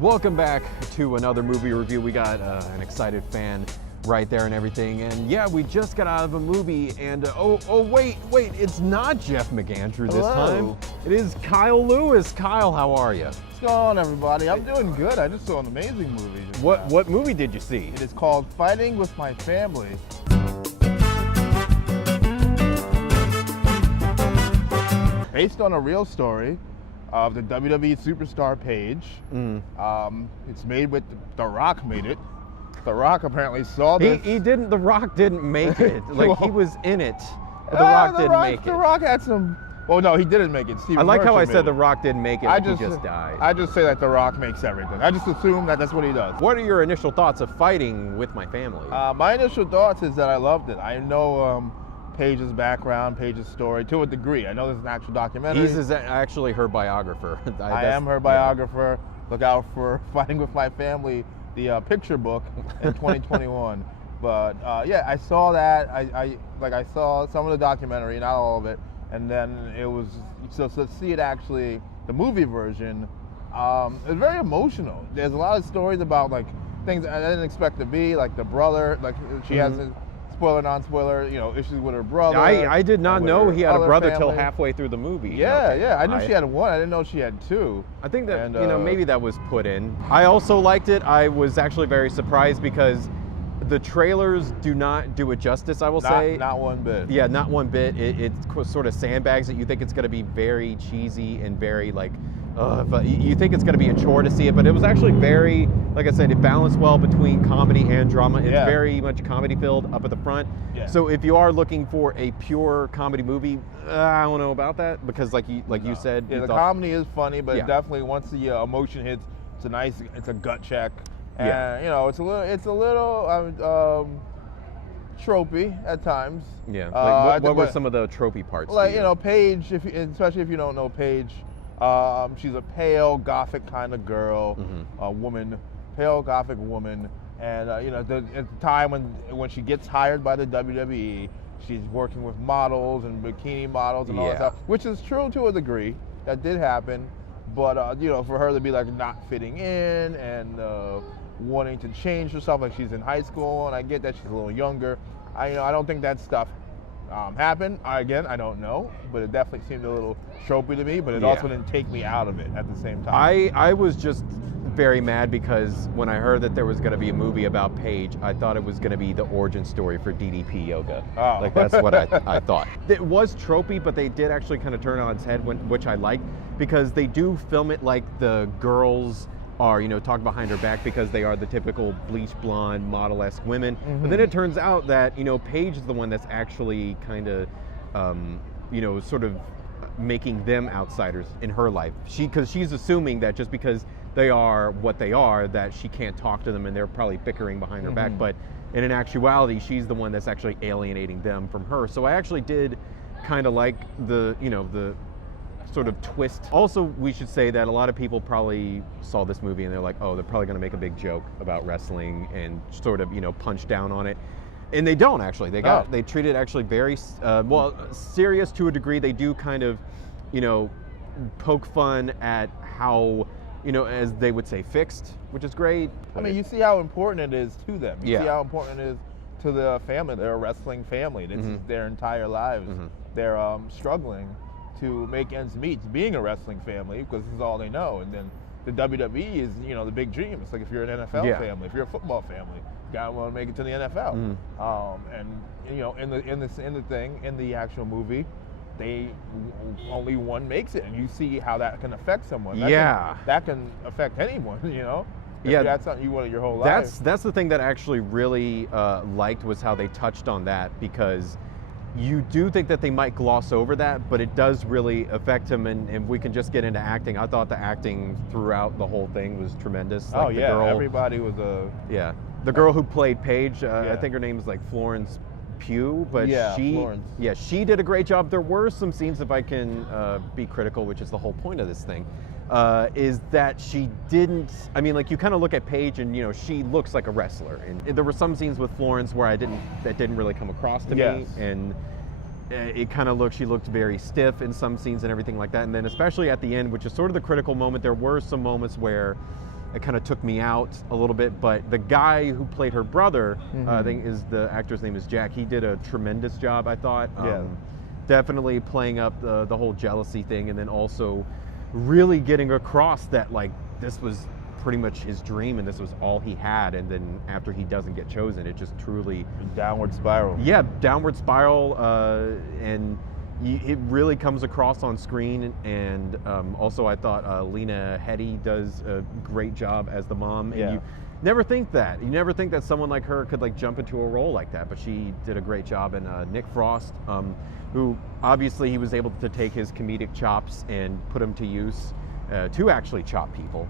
Welcome back to another movie review. We got an excited fan right there and everything. And yeah, we just got out of a movie and wait, it's not Jeff McAndrew this Hello. time. It is Kyle Lewis. Kyle, how are you? What's going on, everybody? I'm doing good. I just saw an amazing movie. What movie did you see? It is called Fighting with My Family. Based on a real story of the WWE superstar Paige. It's made with The Rock made it. The Rock apparently saw this. He didn't. The Rock didn't make it. Like he was in it, but The Ah, Rock didn't make it. The Rock had some. Well, no, he didn't make it. Steve I like how I Merchant said made The it. Rock didn't make it. Like he just died. I just say that The Rock makes everything. I just assume that that's what he does. What are your initial thoughts of Fighting with My Family? My initial thoughts is that I loved it. I know Paige's background, Paige's story to a degree. I know this is an actual documentary. He's actually her biographer. I am her biographer. Look out for Fighting with My Family, the picture book in 2021. But yeah, I saw that. I saw some of the documentary, not all of it, and then it was so to see it actually, the movie version. It was very emotional. There's a lot of stories about like things I didn't expect to be, like the brother, like she has a spoiler, non-spoiler, issues with her brother. I did not know he had a brother till family. halfway through the movie. Yeah, I knew she had one. I didn't know she had two. I think that, And, maybe that was put in. I also liked it. I was actually very surprised because the trailers do not do it justice, I will say. Not one bit. Yeah, not one bit. It sort of sandbags it. You think it's going to be very cheesy and very like, but you think it's going to be a chore to see it, but it was actually very, like I said, it balanced well between comedy and drama. It's very much comedy filled up at the front. Yeah. So if you are looking for a pure comedy movie, I don't know about that because like you said, Yeah, you the thought- comedy is funny, but Yeah. definitely once the emotion hits, it's a gut check. And Yeah. it's a little tropey at times. Yeah. I What think were some of the tropey parts? to Like you? Paige, especially if you don't know Paige, she's a pale gothic kind of girl, a woman, pale gothic woman, and at the time when she gets hired by the WWE, she's working with models and bikini models and all that Yeah. stuff, which is true to a degree. That did happen, but for her to be like not fitting in and wanting to change herself, like she's in high school, and I get that she's a little younger. I don't think that stuff happened. I don't know, but it definitely seemed a little tropey to me, but it also didn't take me out of it at the same time. I was just very mad because when I heard that there was going to be a movie about Paige, I thought it was going to be the origin story for DDP yoga. Oh. Like that's what I thought. It was tropey, but they did actually kind of turn it on its head, which I liked because they do film it like the girls are, talk behind her back because they are the typical bleach blonde model-esque women. But then it turns out that, Paige is the one that's actually kind of, sort of making them outsiders in her life. Because she's assuming that just because they are what they are, that she can't talk to them and they're probably bickering behind her back. But in actuality, she's the one that's actually alienating them from her. So I actually did kind of like the sort of twist. Also, we should say that a lot of people probably saw this movie and they're like, oh, they're probably going to make a big joke about wrestling and sort of, punch down on it. And they don't actually. They treat it actually very serious to a degree. They do kind of, poke fun at how, as they would say, fixed, which is great. I mean, you see how important it is to them. You see Yeah. how important it is to the family. They're a wrestling family. This is their entire lives. They're struggling to make ends meet, being a wrestling family, because this is all they know. And then the WWE is, the big dream. It's like if you're an NFL family, if you're a football family, you gotta want to make it to the NFL. In the actual movie, only one makes it, and you see how that can affect someone. That can affect anyone. If that's something you wanted your whole life. That's the thing that I actually really liked was how they touched on that, because you do think that they might gloss over that, but it does really affect him, and we can just get into acting. I thought the acting throughout the whole thing was tremendous. Like everybody was the girl who played Paige, I think her name is like Florence Pugh, but she did a great job. There were some scenes, if I can be critical, which is the whole point of this thing, is that she didn't, you kind of look at Paige and, she looks like a wrestler. And there were some scenes with Florence where that didn't really come across to me. And it kind of she looked very stiff in some scenes and everything like that. And then especially at the end, which is sort of the critical moment, there were some moments where it kind of took me out a little bit. But the guy who played her brother, I think the actor's name is Jack. He did a tremendous job, I thought. Definitely playing up the whole jealousy thing, and then also really getting across that like this was pretty much his dream and this was all he had, and then after he doesn't get chosen, it just truly downward spiral. Yeah, downward spiral, and it really comes across on screen. And also, I thought Lena Headey does a great job as the mom. And you never think that someone like her could like jump into a role like that, but she did a great job. And Nick Frost, who obviously he was able to take his comedic chops and put them to use to actually chop people.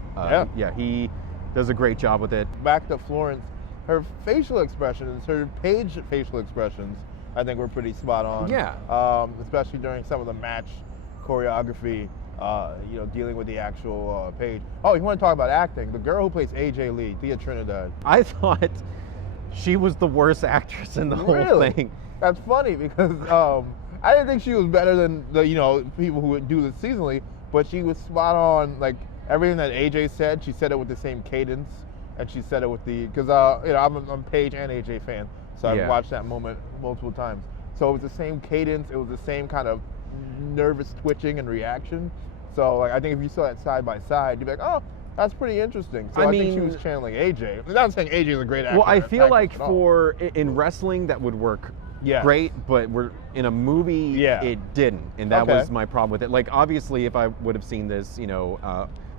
He does a great job with it. Back to Florence, her facial expressions, her Paige facial expressions, I think were pretty spot on. Yeah. Especially during some of the match choreography, dealing with the actual Paige. Oh, you want to talk about acting? The girl who plays AJ Lee, Thea Trinidad. I thought she was the worst actress in the whole thing. That's funny because I didn't think she was better than the people who would do this seasonally, but she was spot on. Like everything that AJ said, she said it with the same cadence, and she said it with because I'm a Paige and AJ fan, so I've watched that moment multiple times. So it was the same cadence, it was the same kind of nervous twitching and reaction. So like I think if you saw that side by side, you'd be like, oh, that's pretty interesting. So I think she was channeling AJ. I'm not saying AJ is a great actor. Well, I feel like in wrestling that would work great, but we're in a movie, it didn't, and that was my problem with it. Like obviously, if I would have seen this,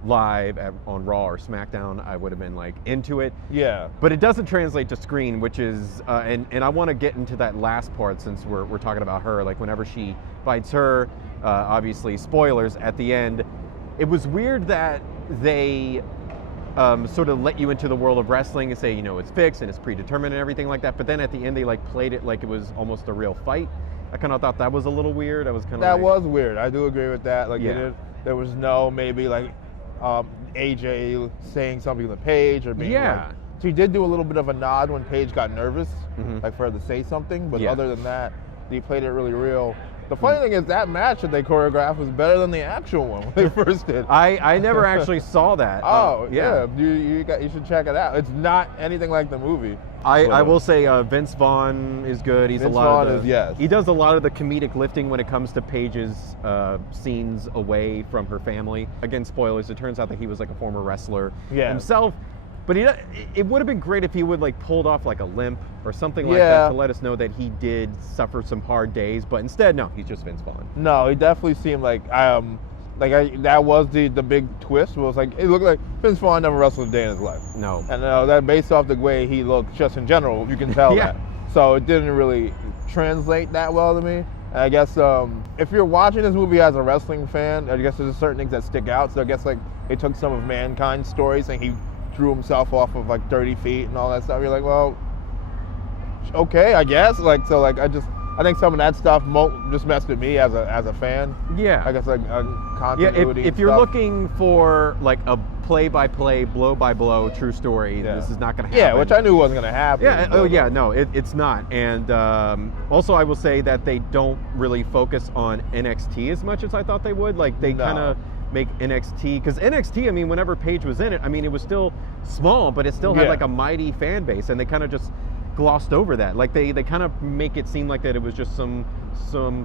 live on Raw or SmackDown, I would have been like into it. Yeah. But it doesn't translate to screen, which is, and I want to get into that last part since we're talking about her. Like whenever she fights her, obviously spoilers at the end. It was weird that they sort of let you into the world of wrestling and say, it's fixed and it's predetermined and everything like that. But then at the end, they like played it like it was almost a real fight. I kind of thought that was a little weird. I was kind of that was weird. I do agree with that. Like there was no maybe like AJ saying something to Paige or being like, she did do a little bit of a nod when Paige got nervous, like for her to say something. But other than that, they played it really real. The funny thing is that match that they choreographed was better than the actual one when they first did. I never actually saw that. You should check it out. It's not anything like the movie. I will say Vince Vaughn is good. He does a lot of the comedic lifting when it comes to Paige's scenes away from her family. Again, spoilers. It turns out that he was like a former wrestler himself. But it would have been great if he would like pulled off like a limp or something like that to let us know that he did suffer some hard days. But instead, no, he's just Vince Vaughn. No, he definitely seemed like that was the big twist. It was like it looked like Vince Vaughn never wrestled a day in his life. No, and that based off the way he looked, just in general, you can tell that. So it didn't really translate that well to me. And I guess if you're watching this movie as a wrestling fan, I guess there's certain things that stick out. So I guess like they took some of Mankind's stories and he threw himself off of like 30 feet and all that stuff. You're like, well, okay, I guess. I think some of that stuff just messed with me as a fan. Yeah. I guess like continuity. If you're looking for like a play-by-play, blow-by-blow true story, this is not going to happen. Yeah, which I knew wasn't going to happen. Yeah. It's not. And also, I will say that they don't really focus on NXT as much as I thought they would. Like they kind of make NXT, because NXT, I mean, whenever Paige was in it, I mean, it was still small, but it still had like a mighty fan base, and they kind of just glossed over that. Like they kind of make it seem like that it was just some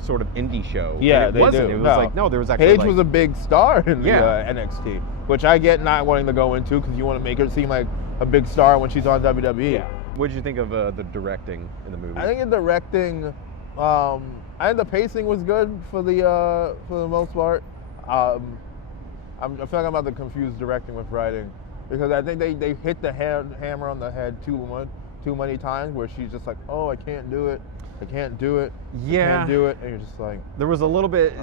sort of indie show. Yeah, and it wasn't. Do. It was like, no, there was actually Paige was a big star in the NXT, which I get not wanting to go into because you want to make her seem like a big star when she's on WWE. Yeah. What did you think of the directing in the movie? I think the directing, I think the pacing was good for the most part. I feel like I'm about to confuse directing with writing, because I think they hit the hammer on the head too many times where she's just like, oh, I can't do it, I can't do it, I can't do it, and you're just like, there was a little bit,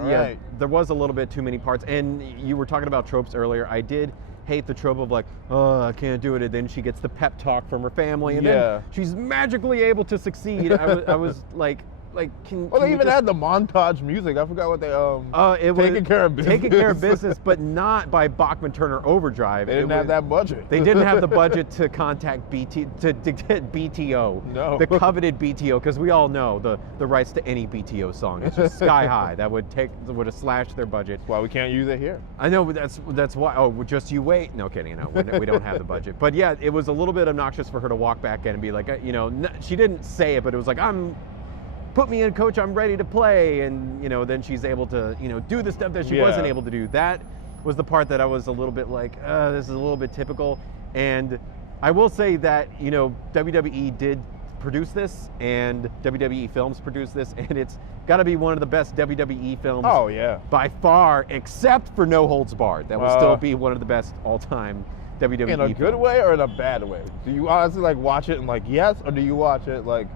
there was a little bit too many parts. And you were talking about tropes earlier. I did hate the trope of like, oh, I can't do it, and then she gets the pep talk from her family, and then she's magically able to succeed. I was like, like, can Well, they you even just- had the montage music. I forgot what they it was Taking Care of Business. Taking Care of Business, but not by Bachman Turner Overdrive. They didn't It have was- that budget. They didn't have the budget to contact to get BTO, No. the coveted BTO, because we all know the rights to any BTO song is just sky high. That would have slashed their budget. That's why we can't use it here. I know, but that's why. Oh, just you wait. No kidding. No, we don't have the budget. But yeah, it was a little bit obnoxious for her to walk back in and be like, she didn't say it, but it was like, put me in, coach. I'm ready to play. And then she's able to do the stuff that she wasn't able to do. That was the part that I was a little bit like, this is a little bit typical. And I will say that WWE did produce this, and WWE Films produced this, and it's got to be one of the best WWE films. Oh yeah. By far, except for No Holds Barred. That will still be one of the best all-time WWE In a good films. way or in a bad way? Do you honestly like watch it and like yes, or do you watch it like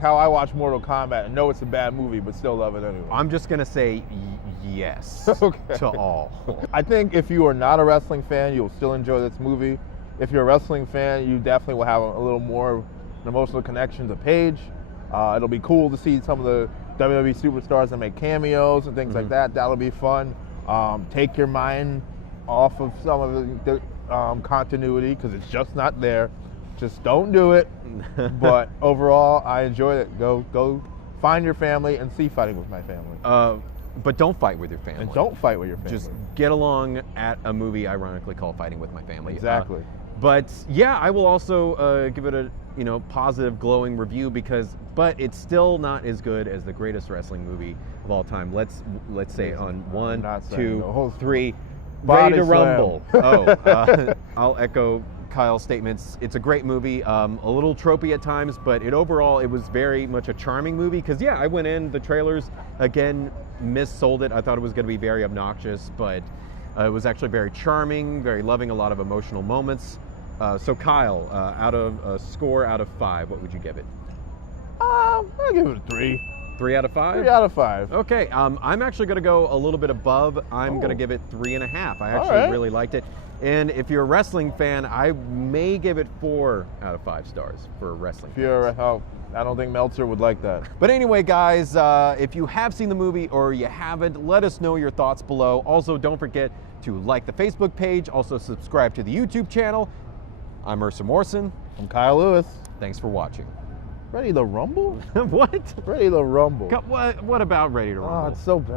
how I watch Mortal Kombat and know it's a bad movie but still love it anyway? I'm just gonna say yes Okay. to all. I think if you are not a wrestling fan, you'll still enjoy this movie. If you're a wrestling fan, you definitely will have a little more of an emotional connection to Paige. It'll be cool to see some of the WWE superstars that make cameos and things like that. That'll be fun. Take your mind off of some of the continuity because it's just not there. Just don't do it. But overall, I enjoyed it. Go find your family and see Fighting with My Family. But don't fight with your family. And don't fight with your family. Just get along at a movie ironically called Fighting with My Family. Exactly. But yeah, I will also give it a positive, glowing review but it's still not as good as the greatest wrestling movie of all time. Let's say on one, not saying two, no. three, Body Ready to Slam. Rumble. I'll echo Kyle's statements. It's a great movie, a little tropey at times, but overall it was very much a charming movie. Because I went in, the trailers again missold it. I thought it was going to be very obnoxious, but it was actually very charming, very loving, a lot of emotional moments. So Kyle, out of a score out of 5, what would you give it? I'll give it a 3. 3 out of 5? 3 out of 5. Okay, I'm actually going to go a little bit above. I'm going to give it 3.5. I actually really liked it. And if you're a wrestling fan, I may give it 4 out of 5 stars for wrestling. If you're I don't think Meltzer would like that. But anyway, guys, if you have seen the movie or you haven't, let us know your thoughts below. Also, don't forget to like the Facebook page. Also, subscribe to the YouTube channel. I'm Mercer Morrison. I'm Kyle Lewis. Thanks for watching. Ready to rumble? What? Ready to rumble. What about Ready to Rumble? Oh, it's so bad.